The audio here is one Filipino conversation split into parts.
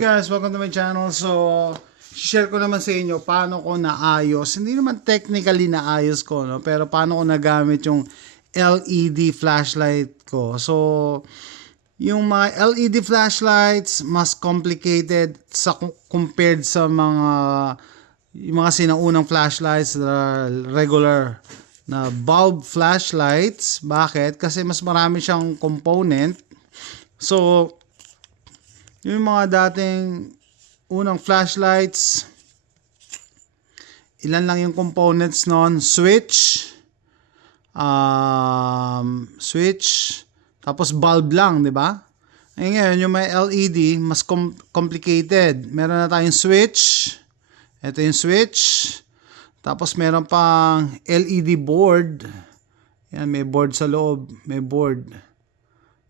Guys, welcome to my channel. So, share ko naman sa inyo paano ko naayos. Hindi naman technically naayos ko, no? Pero paano ko nagamit yung LED flashlight ko. So, yung mga LED flashlights mas complicated sa compared sa yung mga sinaunang flashlights na regular na bulb flashlights. Bakit? Kasi mas marami siyang component. So, yung mga dating unang flashlights, ilan lang yung components nun? Switch, tapos bulb lang, di ba? Ngayon, yung may LED, mas complicated. Meron na tayong switch. Ito yung switch. Tapos meron pang LED board. Yan, may board sa loob. May board.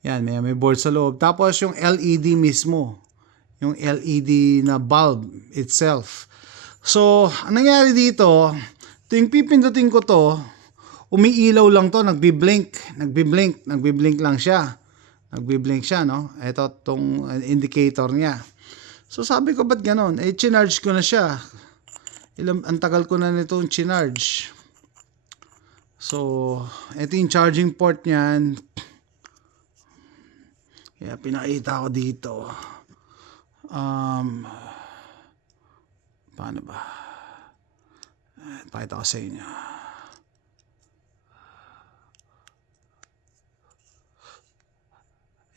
Yan, may board sa loob. Tapos yung LED mismo. Yung LED na bulb itself. So, ang nangyari dito, tuwing pipindutin ko to, umiilaw lang to, nagbi-blink lang siya. Nagbi-blink siya, no? Ito, tong indicator niya. So, sabi ko, ba't ganon? Eh, chinarge ko na siya. Ang tagal ko na nitong chinarge. So, ito yung charging port niyan. Kaya pinakita ko dito. Paano ba? Pakita ko sa inyo.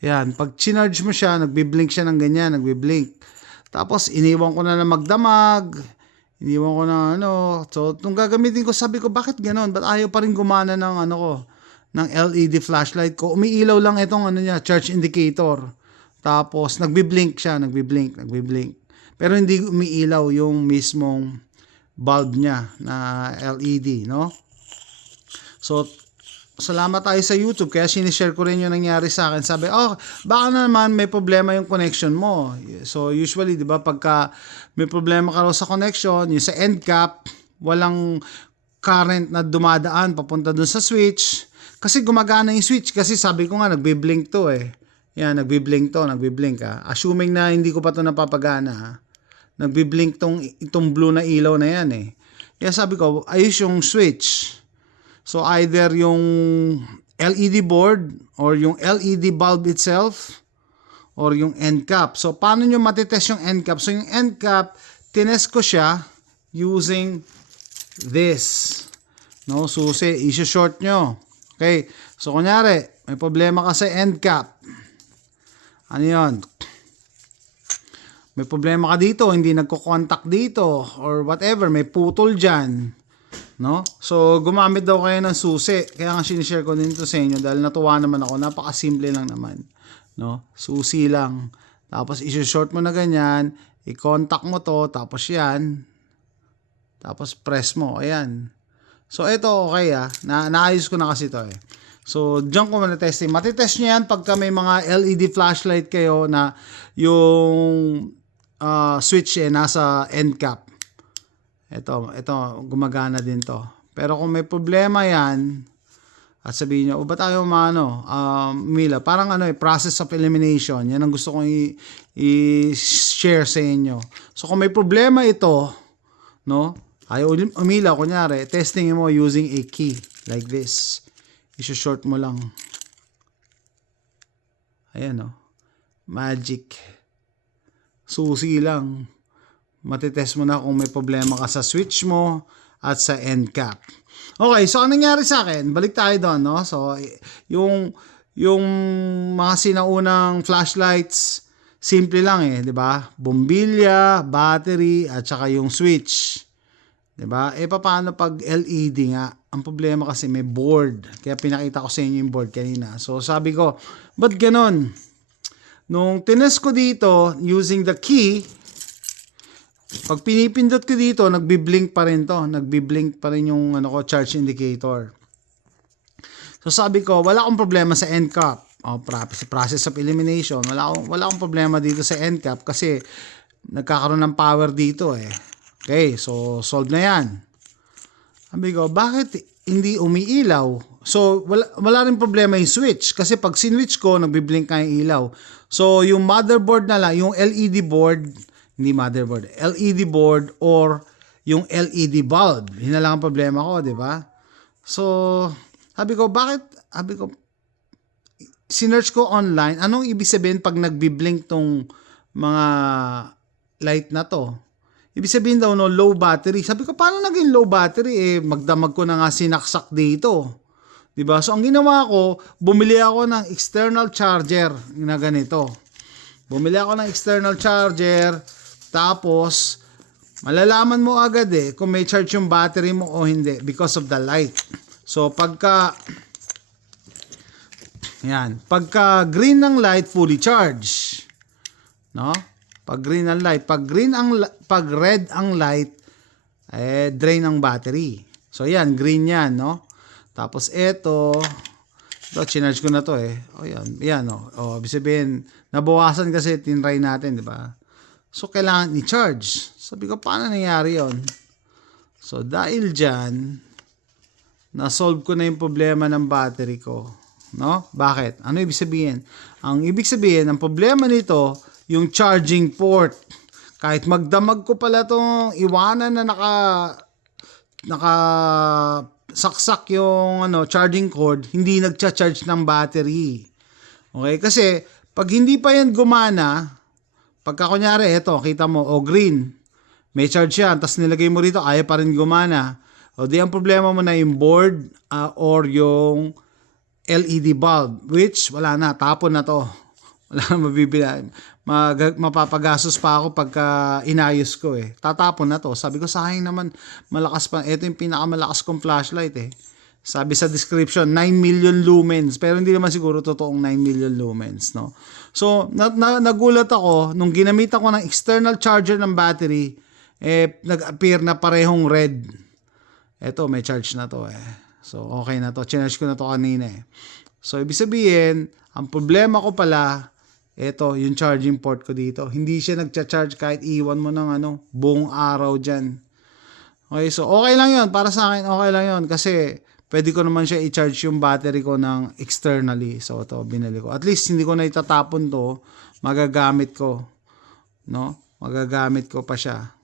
Yan, pag chinarge mo siya, nagbi-blink siya ng ganyan, nagbi-blink. Tapos iniwan ko na magdamag. Iniwan ko na So, nung gagamitin ko, sabi ko, bakit ganon? Ba't ayaw pa rin gumana ng ng LED flashlight ko? Umiilaw lang itong charge indicator. Tapos nagbi-blink siya, nagbi-blink. Pero hindi umiilaw yung mismong bulb niya na LED, no? So, salamat tayo sa YouTube, kaya sinishare ko rin yung nangyari sa akin. Sabi, baka naman may problema yung connection mo. So, usually, di ba, pagka may problema ka raw sa connection, yung sa end cap, walang current na dumadaan papunta dun sa switch. Kasi gumagana yung switch. Kasi sabi ko nga, nagbi-blink to eh. Yan, nagbi-blink ha. Assuming na hindi ko pa to napapagana ha. Nagbi-blink itong blue na ilaw na yan eh. Kaya sabi ko, ayos yung switch. So either yung LED board or yung LED bulb itself or yung end cap. So paano nyo matitest yung end cap? So yung end cap, tinest ko siya using this. No, susi, i-short nyo. Okay, so kunyari, may problema ka sa end cap. Ano yun? May problema ka dito, hindi nagko-contact dito or whatever, may putol dyan. No? So, gumamit daw kayo ng susi. Kaya nga sinishare ko din ito sa inyo dahil natuwa naman ako. Napakasimple lang naman. No? Susi lang. Tapos, isi-short mo na ganyan. I-contact mo to. Tapos yan. Tapos, press mo. Ayan. So, ito okay naayos ko na kasi ito eh. So, diyan ko matitesting. Matitest nyo yan pagka may mga LED flashlight kayo na yung switch nasa end cap. Ito, gumagana din to. Pero kung may problema yan, at sabihin nyo, ba't ayaw Mila, parang process of elimination. Yan ang gusto kong i-share sa inyo. So, kung may problema ito, no, ayaw umila, kunyari, testing mo using a key like this. I-short mo lang. Ayan, no. Magic. Susi lang. Matitest mo na kung may problema ka sa switch mo at sa end cap. Okay, so anong nangyari sa akin? Balik tayo doon, no? So, yung mga sinaunang flashlights, simple lang eh, di ba? Bombilya, battery, at saka yung switch. Di ba? Paano pag LED nga? Ang problema kasi may board. Kaya pinakita ko sa inyo yung board kanina. So, sabi ko, ba't ganon? Nung tinest ko dito, using the key, pag pinipindot ko dito, nagbi-blink pa rin to. Nagbi-blink pa rin yung charge indicator. So, sabi ko, wala akong problema sa end cap. Process of elimination. Wala akong problema dito sa end cap kasi nagkakaroon ng power dito eh. Okay, so solve na yan. Sabi ko, bakit hindi umiilaw? So, wala rin problema yung switch. Kasi pag sinwitch ko, nagbiblink nga yung ilaw. So, yung motherboard na lang, yung LED board, hindi motherboard, LED board or yung LED bulb. Yun na lang ang problema ko, di ba? So, sabi ko, sinearch ko online, anong ibig sabihin pag nagbiblink tong mga light na to? Ibig sabihin daw, no, low battery. Sabi ko, paano naging low battery? Magdamag ko na nga sinaksak dito. Diba? So, ang ginawa ko, bumili ako ng external charger na ganito. Bumili ako ng external charger, tapos, malalaman mo agad kung may charge yung battery mo o hindi because of the light. So, pagka green ng light, fully charged. No? Pag green ang light, pag red ang light, drain ang battery. So, yan, green yan, no? Tapos ito chinarge ko na to yan ibig sabihin nabawasan kasi tinry natin, di ba? So kailangan i-charge. Sabi ko, paano nangyari yon? So dahil dyan na-solve ko na yung problema ng battery ko, no? Bakit? Ano ibig sabihin? Ang ibig sabihin, ang problema nito yung charging port. Kahit magdamag ko pala tong iwanan na naka saksak yung charging cord, hindi nagcha-charge ng battery. Okay? Kasi pag hindi pa yan gumana, pagka kunyari, eto, kita mo, green, may charge yan, tapos nilagay mo rito, ayaw pa rin gumana. O di ang problema mo na yung board or yung LED bulb, which wala na, tapon na to. Wala na mabibili. Mapapagastos pa ako pagka inayos ko Tatapon na to. Sabi ko, sayang naman, malakas pa. Ito yung pinakamalakas kong flashlight Sabi sa description, 9 million lumens. Pero hindi naman siguro totoong 9 million lumens, no? So, nagulat ako, nung ginamitan ko ng external charger ng battery, nag-appear na parehong red. Ito, may charge na to So, okay na to. Charge ko na to kanina So, ibig sabihin, ang problema ko pala, ito, yung charging port ko dito. Hindi siya nagcha-charge kahit iwan mo ng buong araw dyan. Okay, so okay lang yun. Para sa akin, okay lang yun. Kasi pwede ko naman siya i-charge yung battery ko ng externally. So ito, binili ko. At least hindi ko na itatapon to. Magagamit ko. No? Magagamit ko pa siya.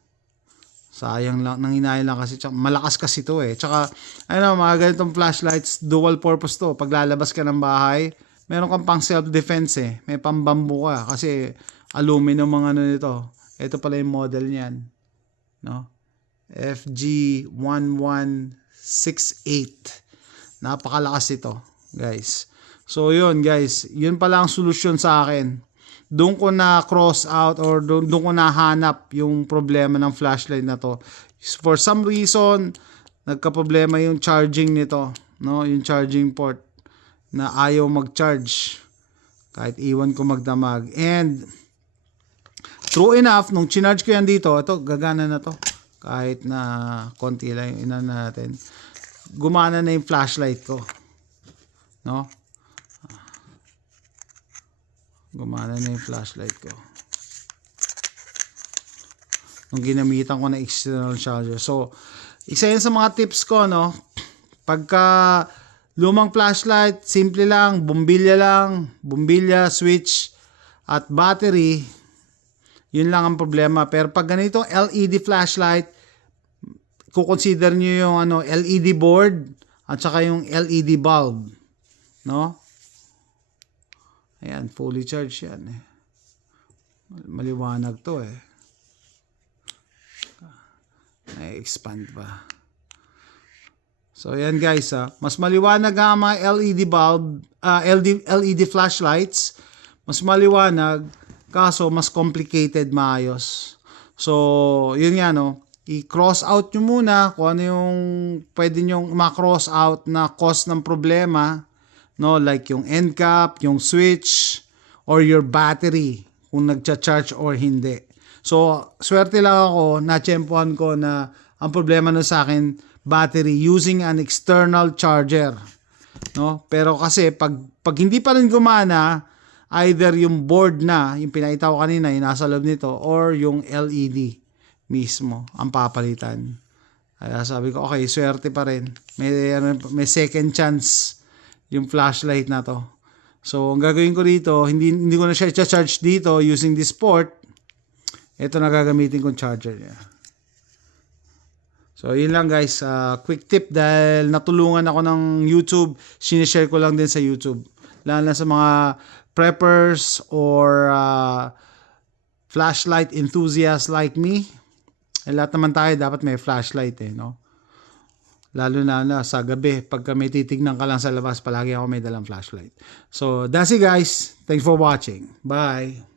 Sayang lang, nanginaya lang kasi. Tsaka, malakas kasi to Tsaka, mga ganitong flashlights, dual purpose to. Pag lalabas ka ng bahay, meron kang pang self-defense May pambambu ka. Kasi aluminum ang nito. Ito pala yung model niyan. No? FG1168. Napakalakas ito, guys. So, yun, guys. Yun pala ang solusyon sa akin. Doon ko na cross out or doon ko na hanap yung problema ng flashlight na to. For some reason, nagka-problema yung charging nito. No? Yung charging port na ayaw mag-charge kahit iwan ko magdamag. And true enough, nung chinarge ko yan dito, ito, gagana na to. Kahit na konti lang yung inan natin. Gumana na yung flashlight ko. No? Gumana na yung flashlight ko. Nung ginamitan ko na external charger. So, isa yan sa mga tips ko, no? Pagka lumang flashlight, simple lang, bumbilya, switch, at battery, yun lang ang problema. Pero pag ganito LED flashlight, kukonsider nyo yung LED board at saka yung LED bulb. No? Ayan, fully charged yan Maliwanag to Expand pa. So, yan guys, mas maliwanag ang mga LED bulb, LED flashlights. Mas maliwanag, kaso mas complicated maayos. So, yun nga, i-cross out nyo muna kung ano yung pwede nyo ma-cross out na cause ng problema. No? Like yung end cap, yung switch, or your battery, kung nagcha-charge or hindi. So, swerte lang ako, na-tsempuhan ko na ang problema na sa akin, battery using an external charger. No? Pero kasi pag hindi pa rin gumana, either yung board na, yung pinakita ko kanina, yung nasa loob nito, or yung LED mismo ang papalitan. Kaya sabi ko, okay, swerte pa rin. May second chance yung flashlight na to. So, ang gagawin ko dito, hindi ko na siya i-charge dito using this port. Ito na gagamitin kong charger niya. So, yun lang guys. Quick tip dahil natulungan ako ng YouTube. Sinishare ko lang din sa YouTube. Lalo na sa mga preppers or flashlight enthusiasts like me. Lahat naman tayo dapat may flashlight no? Lalo na sa gabi. Pagka may titignan ka lang sa labas, palagi ako may dalang flashlight. So, that's it guys. Thanks for watching. Bye!